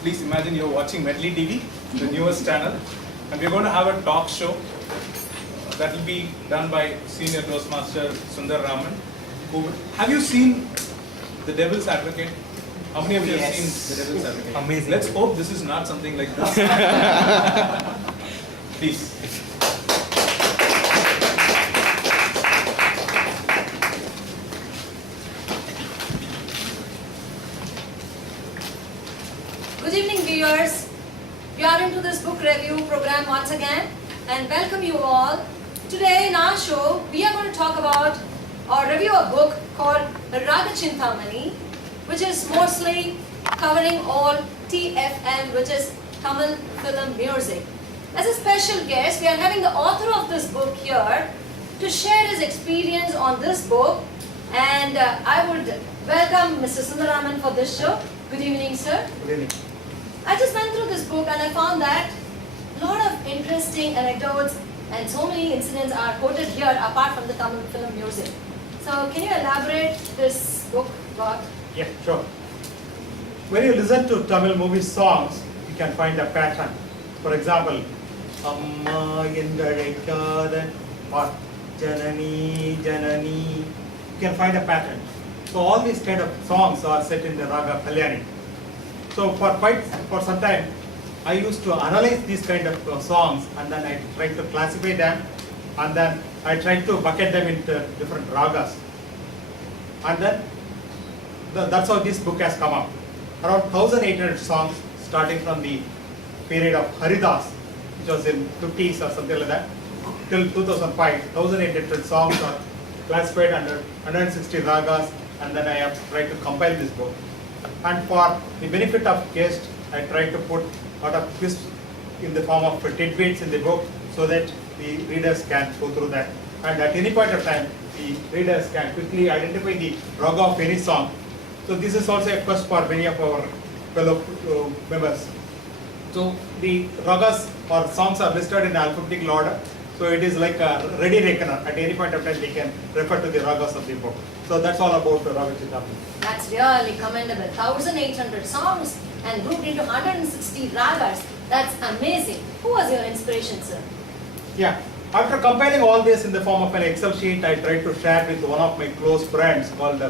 please imagine you're watching Medley TV, the newest channel, and we're going to have a talk show that will be done by Senior Toastmaster Sundar Raman. Have you seen The Devil's Advocate? How many of you have seen The Devil's Advocate? Amazing. Let's hope this is not something like this. Please. Good evening, viewers. We are into this book review program once again and welcome you all. Today in our show, we are going to talk about or review a book called Raga Chintamani, which is mostly covering all TFM, which is Tamil film music. As a special guest, we are having the author of this book here to share his experience on this book, and I would welcome Mr. Sundaraman for this show. Good evening, sir. Good evening. I just went through this book and I found that a lot of interesting anecdotes and so many incidents are quoted here apart from the Tamil film music. So can you elaborate this book about? Yeah, sure. When you listen to Tamil movie songs, you can find a pattern. For example, Amma Endalaikada or Janani, Janani. You can find a pattern. So all these kind of songs are set in the Raga Kalyani. So for some time, I used to analyze these kind of songs, and then I tried to classify them, and then I tried to bucket them into different ragas. And then that's how this book has come up. Around 1,800 songs, starting from the period of Haridas, which was in 50s or something like that, till 2005. 1,800 songs are classified under 160 ragas, and then I have tried to compile this book. And for the benefit of guests, I tried to put a lot of twists in the form of tidbits in the book so that the readers can go through that. And at any point of time, the readers can quickly identify the raga of any song. So this is also a quest for many of our fellow members. So the ragas or songs are listed in alphabetical order. So it is like a ready reckoner. At any point of time, they can refer to the ragas of the book. So that's all about the Raga Chintamani. That's really commendable. 1,800 songs and grouped into 160 ragas. That's amazing. Who was your inspiration, sir? Yeah. After compiling all this in the form of an Excel sheet, I tried to share with one of my close friends called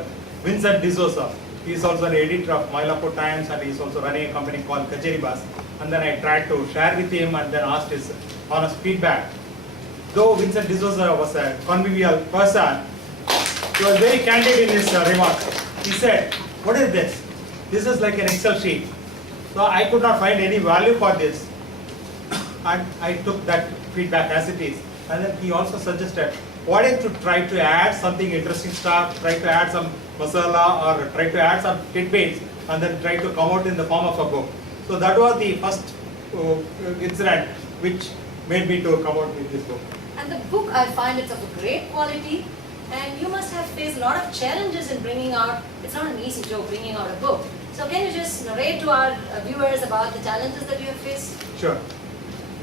Vincent D'Souza. He is also an editor of Mylapore Times, and he is also running a company called Kacheri Bus. And then I tried to share with him and then asked his honest feedback. Though Vincent D'Souza was a convivial person, he was very candid in his remarks. He said, "What is this? This is like an Excel sheet. So I could not find any value for this." And I took that feedback as it is. And then he also suggested, why don't you try to add something interesting stuff, try to add some masala or try to add some tidbits, and then try to come out in the form of a book. So that was the first incident which made me to come out with this book. And the book, I find it's of a great quality, and you must have faced a lot of challenges in bringing out, it's not an easy job bringing out a book. So can you just narrate to our viewers about the challenges that you have faced? Sure.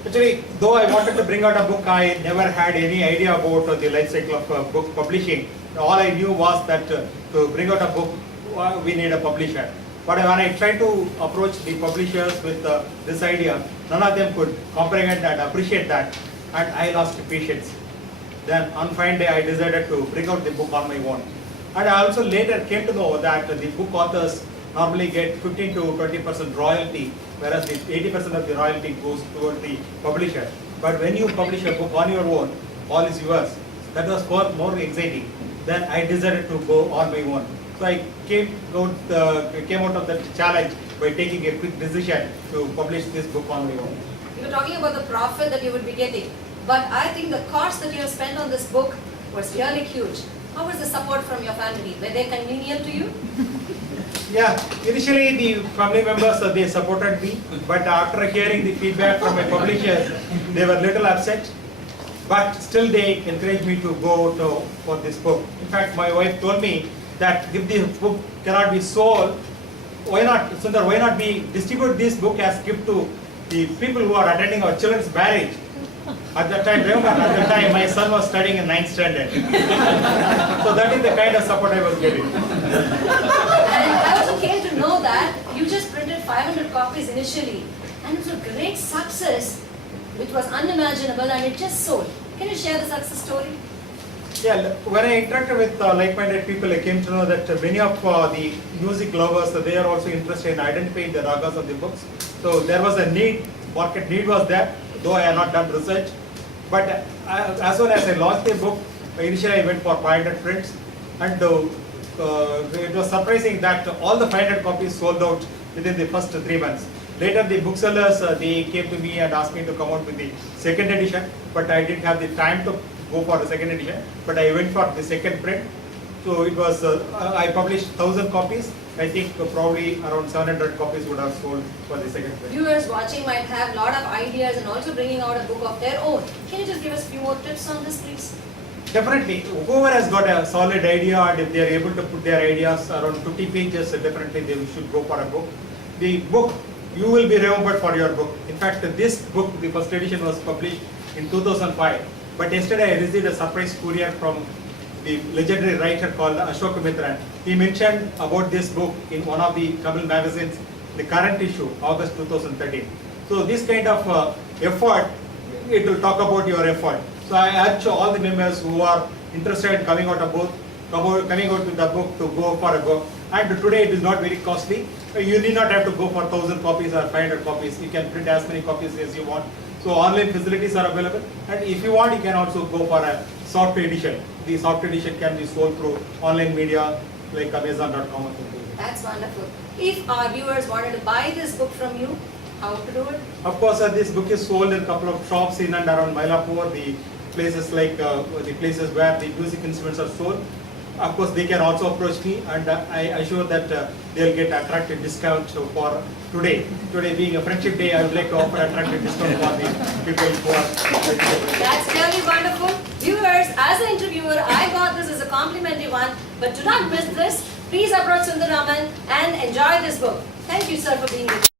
Actually, though I wanted to bring out a book, I never had any idea about the life cycle of book publishing. All I knew was that to bring out a book, we need a publisher. But when I tried to approach the publishers with this idea, none of them could comprehend and appreciate that, and I lost patience. Then on fine day, I decided to bring out the book on my own. And I also later came to know that the book authors normally get 15 to 20% royalty, whereas the 80% of the royalty goes toward the publisher. But when you publish a book on your own, all is yours. That was far more exciting. Then I decided to go on my own. So I came out of that challenge by taking a quick decision to publish this book on my own. You were talking about the profit that you would be getting, but I think the cost that you have spent on this book was really huge. How was the support from your family? Were they congenial to you? Yeah, initially the family members, they supported me, but after hearing the feedback from my publishers, they were little upset. But still they encouraged me to go for this book. In fact, my wife told me that if the book cannot be sold, why not, Sundar, why not we distribute this book as gift to the people who are attending our children's marriage? At that time, remember, at that time my son was studying in 9th standard. So that is the kind of support I was getting. And I also also came to know that you just printed 500 copies initially, and it was a great success, which was unimaginable, and it just sold. Can you share the success story? Yeah, when I interacted with like-minded people, I came to know that many of the music lovers, they are also interested in identifying the ragas of the books. So there was a need, market need was there, though I have not done research. But as soon as I launched the book, initially I went for 500 prints, and it was surprising that all the 500 copies sold out within the first 3 months. Later the booksellers, they came to me and asked me to come out with the second edition, but I didn't have the time to go for the second edition, but I went for the second print. So it was, I published 1,000 copies. I think probably around 700 copies would have sold for the second print. Viewers watching might have a lot of ideas and also bringing out a book of their own. Can you just give us a few more tips on this, please? Definitely, whoever has got a solid idea, and if they are able to put their ideas around 50 pages, definitely they should go for a book. The book, you will be remembered for your book. In fact, this book, the first edition was published in 2005. But yesterday I received a surprise courier from the legendary writer called Ashok Mitran. He mentioned about this book in one of the Tamil magazines, the current issue, August 2013. So this kind of effort, it will talk about your effort. So I urge all the members who are interested in coming out with the book to go for a book. And today it is not very costly. You need not have to go for 1,000 copies or 500 copies. You can print as many copies as you want. So online facilities are available, and if you want, you can also go for a soft edition. The soft edition can be sold through online media like Amazon.com or something. That's wonderful. If our viewers wanted to buy this book from you, how to do it? Of course, this book is sold in a couple of shops in and around Mylapore, the places like the places where the music instruments are sold. Of course, they can also approach me, and I assure that they'll get attractive discount for today. Today being a Friendship Day, I would like to offer attractive discount for the people who are. That's really wonderful. Viewers, as an interviewer, I got this as a complimentary one, but do not miss this. Please approach Sundar Raman and enjoy this book. Thank you, sir, for being with us.